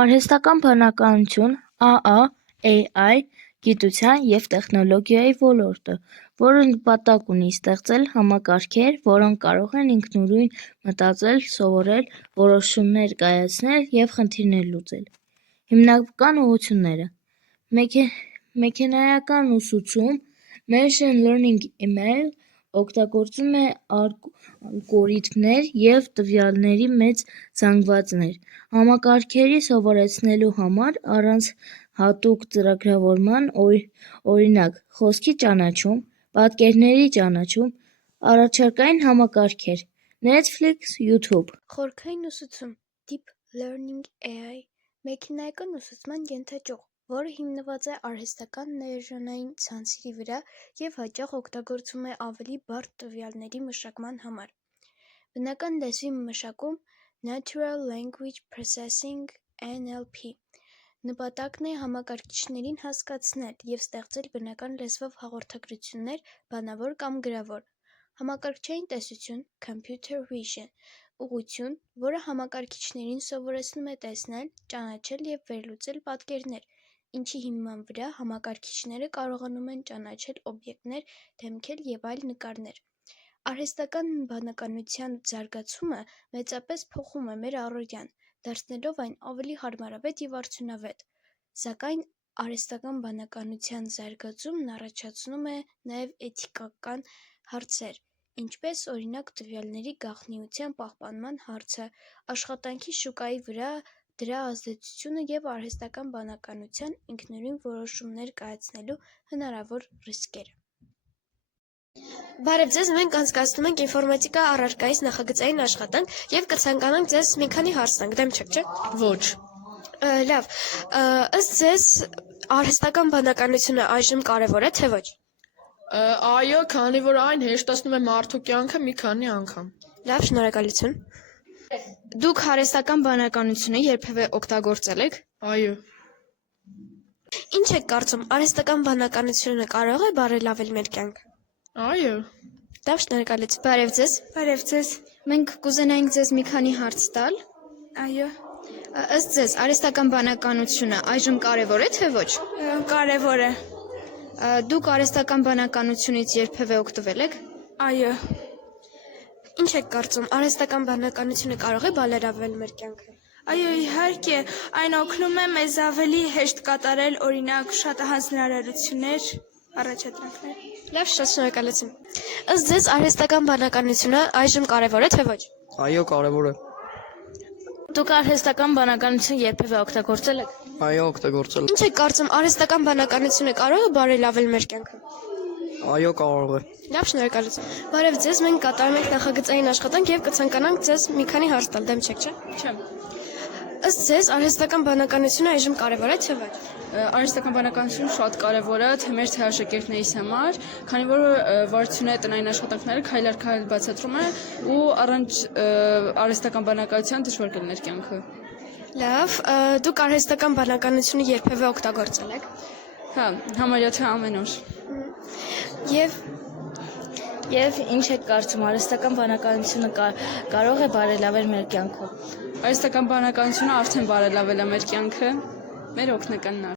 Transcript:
Արհեստական բանականություն (AI) գիտության և տեխնոլոգիայի ոլորտը, որը նպատակ ունի ստեղծել համակարգեր, որոնք կարող են ինքնուրույն մտածել, սովորել, որոշումներ կայացնել և խնդիրներ լուծել: Հիմնական ուղղությունները. Մեքենայական ուսուցում, Machine Learning (ML), օգտագործում է ալգորիթմներ և տվյալների մեծ զանգվածներ, համակարգերի սովորեցնելու համար, առանց հատուկ ծրագրավորման, օրինակ՝ խոսքի ճանաչում, պատկերների ճանաչում, առաջարկային համակարգեր (Netflix, YouTube)։ Խորքային ուսուցում (Deep Learning AI) մեքենայական ուսուցման ենթաճյուղ, որը հիմնված է արհեստական ներերժանային ցանցերի վրա և հաճախ օգտագործվում է ավելի բարդ տվյալների մշակման համար։ Բնական լեզվի մշակում (Natural Language Processing (NLP)) նպատակն է համակարգիչներին հասկացնել և ստեղծել բնական լեզվով հաղորդագրություններ բանավոր կամ գրավոր։ Համակարգչային տեսություն (Computer Vision) ուղղություն, որը համակարգիչներին սովորեցնում է տեսնել, ճանաչել և վերլուծել պատկերներ, ինչի հիման վրա համակարգիչները կարողանում են ճանաչել օբյեկտներ, դեմքեր և այլ նկարներ։ Արհեստական բանականության զարգացումը մեծապես փոխում է մեր առօրյան, դարձնելով այն ավելի հարմարավետ և արդյունավետ։ Սակայն արհեստական բանականության զարգացումն առաջացնում է նաև էթիկական հարցեր, ինչպես օրինակ տվյալների գաղտնիության պահպանման հարցը, աշխատանքի շուկայի վրա դրա ազդեցությունը և արհեստական բանականության ինքնուրույն որոշումներ կայացնելու հնարավոր ռիսկերը։ Բարև ձեզ, մենք անցկացնում ենք ինֆորմատիկա առարկայից նախագծային աշխատանք և կցանկանանք ձեզ մի քանի հարց տանք, դեմ չեք, չէ՞։ Ոչ։ Լավ, ըստ ձեզ արհեստական բանականությունը այժմ կարևոր է, թե ոչ։ Այո, քանի որ այն հեշտացնում է մարդու կյանքը մի քանի անգամ։ Լավ, շնորհակալություն։ Դուք արհեստական բանականությունը երբևէ օգտագործել եք։ Այո։ Ինչ եք կարծում, արհեստական բանականությունը կարող է բարելավել մեր կյանքը։ Այո։ Լավ, շնորհակալություն։ Բարև ձեզ։ Բարև ձեզ։ Մենք կուզենայինք ձեզ մի քանի հարց տալ։ Այո, Ըստ ձեզ արհեստական բանականությունը այժմ կարևոր է, թե ոչ։ կարևոր է։ Դուք արհեստական բանականությունից երբևէ օգտվել եք։ Այո, Ինչ եք կարծում, արհեստական բանականությունը կարող է բարելավել մեր կյանքը։ այո, իհարկե, այն օգնում է մեզ ավելի հեշտ կատարել, օրինակ, շատ հանձնարարություններ, առաջադրանքներ։ Լավ, շատ շնորհակալություն։ Ըստ ձեզ արհեստական բանականությունը այժմ կարևոր է, թե ոչ։ Այո, կարևոր է։ Դուք արհեստական բանականություն երբևէ օգտագործել եք։ Այո, օգտագործել։ Ինչ եք կարծում, արհեստական բանականությունը կարող է բարելավել մեր կյանքը։ Այո, կարող է։ Լավ, շնորհակալություն։ Բարև ձեզ, մենք կատարում ենք նախագծային աշխատանք և կցանկանանք ձեզ մի քանի հարց տալ, դեմ չեք, չէ։ Չեմ։ Ըստ ձեզ արհեստական բանականությունը այժմ կարևոր է, թե ոչ։ Արհեստական բանականությունը շատ կարևոր է թե մեր թե աշակերտներիս համար, քանի որ վարչությունը տնային աշխատանքները քայլ առ քայլ բացատրում է ու առանց արհեստական բանականության դժվար կլիներ կյանքը։ Լավ, դուք արհեստական բանականությունը երբևէ օգտագործել եք։ Հա, համարյա թե ամեն օր։ Եվ ինչ եք կարծում, արհեստական բանականությունը կարող է բարելավել մեր կյանքով։ Արհեստական բանականությունը արդեն բարելավել է մեր կյանքը, մեր օգնականն է։